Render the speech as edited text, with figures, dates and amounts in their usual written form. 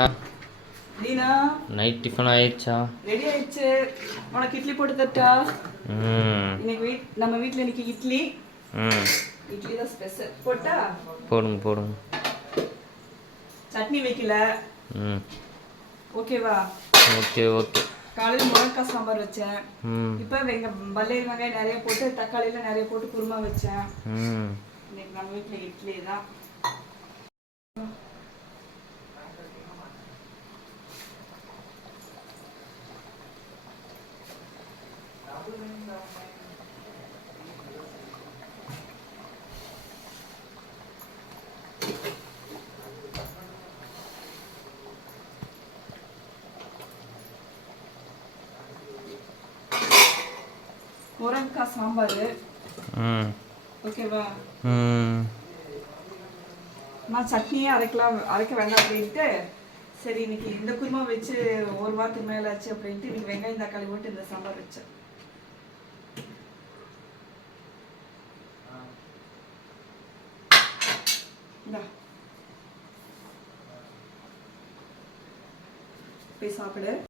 நீனா night tiffin ஆயிடுச்சா? Ready ஆயிடுச்சு. உனக்கு இட்லி போட்டு தட்டா? இன்னைக்கு நம்ம வீட்டில் இன்னைக்கு இட்லி. இட்லி தான் ஸ்பெஷல். போட்டா? போடுங்க போடுங்க. சட்னி வைக்கல. ஓகேவா? Okay okay. காலையில் முருங்கைக்காய் சாம்பார் வச்சேன். இப்போ பல்லேரி வெங்காயம் நிறைய போட்டு தக்காளியெல்லாம் நிறைய போட்டு குருமா வச்சேன். இன்னைக்கு நம்ம வீட்டில் இட்லி தான். முருங்கைக்காய் சாம்பார். ஓகேவா? நான் சட்னியே அரைக்க வேண்டாம் அப்படின்ட்டு, சரி இன்னைக்கு இந்த குருமா வச்சு ஒரு வாரத்துக்கு மேலே ஆச்சு அப்படின்ட்டு இன்னைக்கு வெங்காயம் தக்காளி போட்டு இந்த சாம்பார் வச்சேன். போய் சாப்பிடு.